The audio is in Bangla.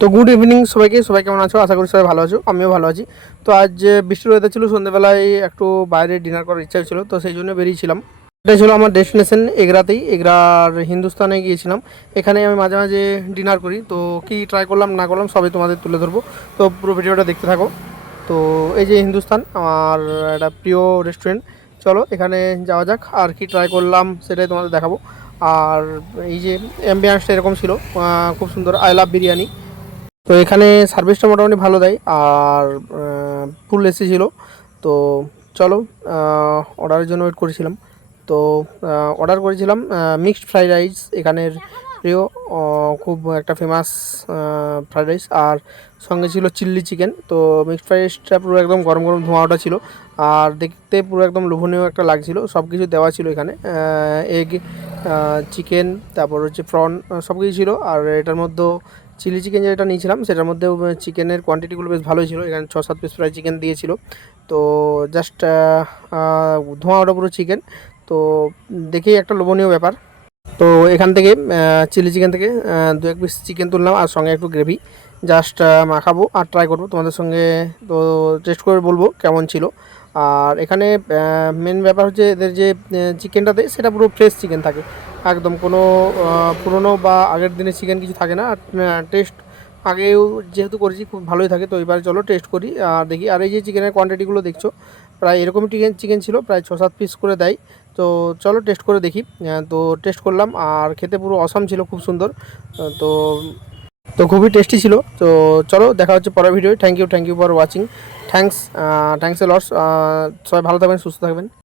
তো গুড ইভিনিং সবাইকে। সবাই কেমন আছো? আশা করি সবাই ভালো আছো, আমিও ভালো আছি। তো আজ বৃষ্টির ওয়েদার ছিল, সন্ধ্যেবেলায় একটু বাইরে ডিনার করার ইচ্ছা ছিল, তো সেই জন্য বেরিয়েছিলাম। এটা ছিল আমার ডেস্টিনেশন এগরাতেই, এগরার হিন্দুস্তানে গিয়েছিলাম। এখানে আমি মাঝে মাঝে ডিনার করি, তো কি ট্রাই করলাম না করলাম সবই তোমাদের তুলে ধরবো। তো পুরো ভিডিওটা দেখতে থাকো। তো এই যে হিন্দুস্তান, আমার একটা প্রিয় রেস্টুরেন্ট। চলো এখানে যাওয়া যাক, আর কি ট্রাই করলাম সেটাই তোমাদের দেখাবো। আর এই যে অ্যাম্বিয়েন্সটা এরকম ছিল, খুব সুন্দর। I love biryani. তো এখানে সার্ভিসটা মোটামুটি ভালো দেয়, আর ফুল এসি ছিল। তো চলো, অর্ডারের জন্য ওয়েট করেছিলাম। তো অর্ডার করেছিলাম মিক্সড ফ্রাইড রাইস, এখানের প্রিয়, খুব একটা ফেমাস ফ্রাইড রাইস। আর সঙ্গে ছিল চিল্লি চিকেন। তো মিক্সড ফ্রাইড রাইসটা পুরো একদম গরম গরম ধোঁয়া ওঠা ছিল, আর দেখতে পুরো একদম লোভনীয় একটা লাগছিল। সব কিছু দেওয়া ছিল এখানে, এগ, চিকেন, তারপর হচ্ছে প্রন, সব কিছু ছিল। আর এটার মধ্যে চিলি চিকেন যেটা নিয়েছিলাম সেটার মধ্যেও চিকেনের কোয়ান্টিটিগুলো বেশ ভালোই ছিল। এখানে 6-7 পিস ফ্রাই চিকেন দিয়েছিল। তো জাস্ট ধোঁয়া ওটা পুরো চিকেন। তো দেখেই একটা লোভনীয় ব্যাপার। তো এখান থেকে চিলি চিকেন থেকে 2-1 পিস চিকেন তুললাম, আর সঙ্গে একটু গ্রেভি জাস্ট মাখাবো আর ট্রাই করবো তোমাদের সঙ্গে। তো টেস্ট করে বলবো কেমন ছিল। আর এখানে মেন ব্যাপার হচ্ছে এদের যে চিকেনটা দেয় সেটা পুরো ফ্রেশ চিকেন থাকে, একদম কোনো পুরনো বা আগের দিনের চিকেন কিছু থাকে না। আর টেস্ট আগেও যেহেতু করেছি খুব ভালোই থাকে। তো এবার চলো টেস্ট করি আর দেখি। আর এই যে চিকেনের কোয়ান্টিটিগুলো দেখছো, প্রায় এরকমই চিকেন ছিল, প্রায় 6-7 পিস করে দেয়। তো চলো টেস্ট করে দেখি। তো টেস্ট করলাম, আর খেতে পুরো অসাম ছিল, খুব সুন্দর। তো তো খুবই টেস্টি ছিল। তো চলো দেখা হচ্ছে পরের video. Thank you for watching. Thanks a lots. সবাই ভালো থাকবেন, সুস্থ থাকবেন।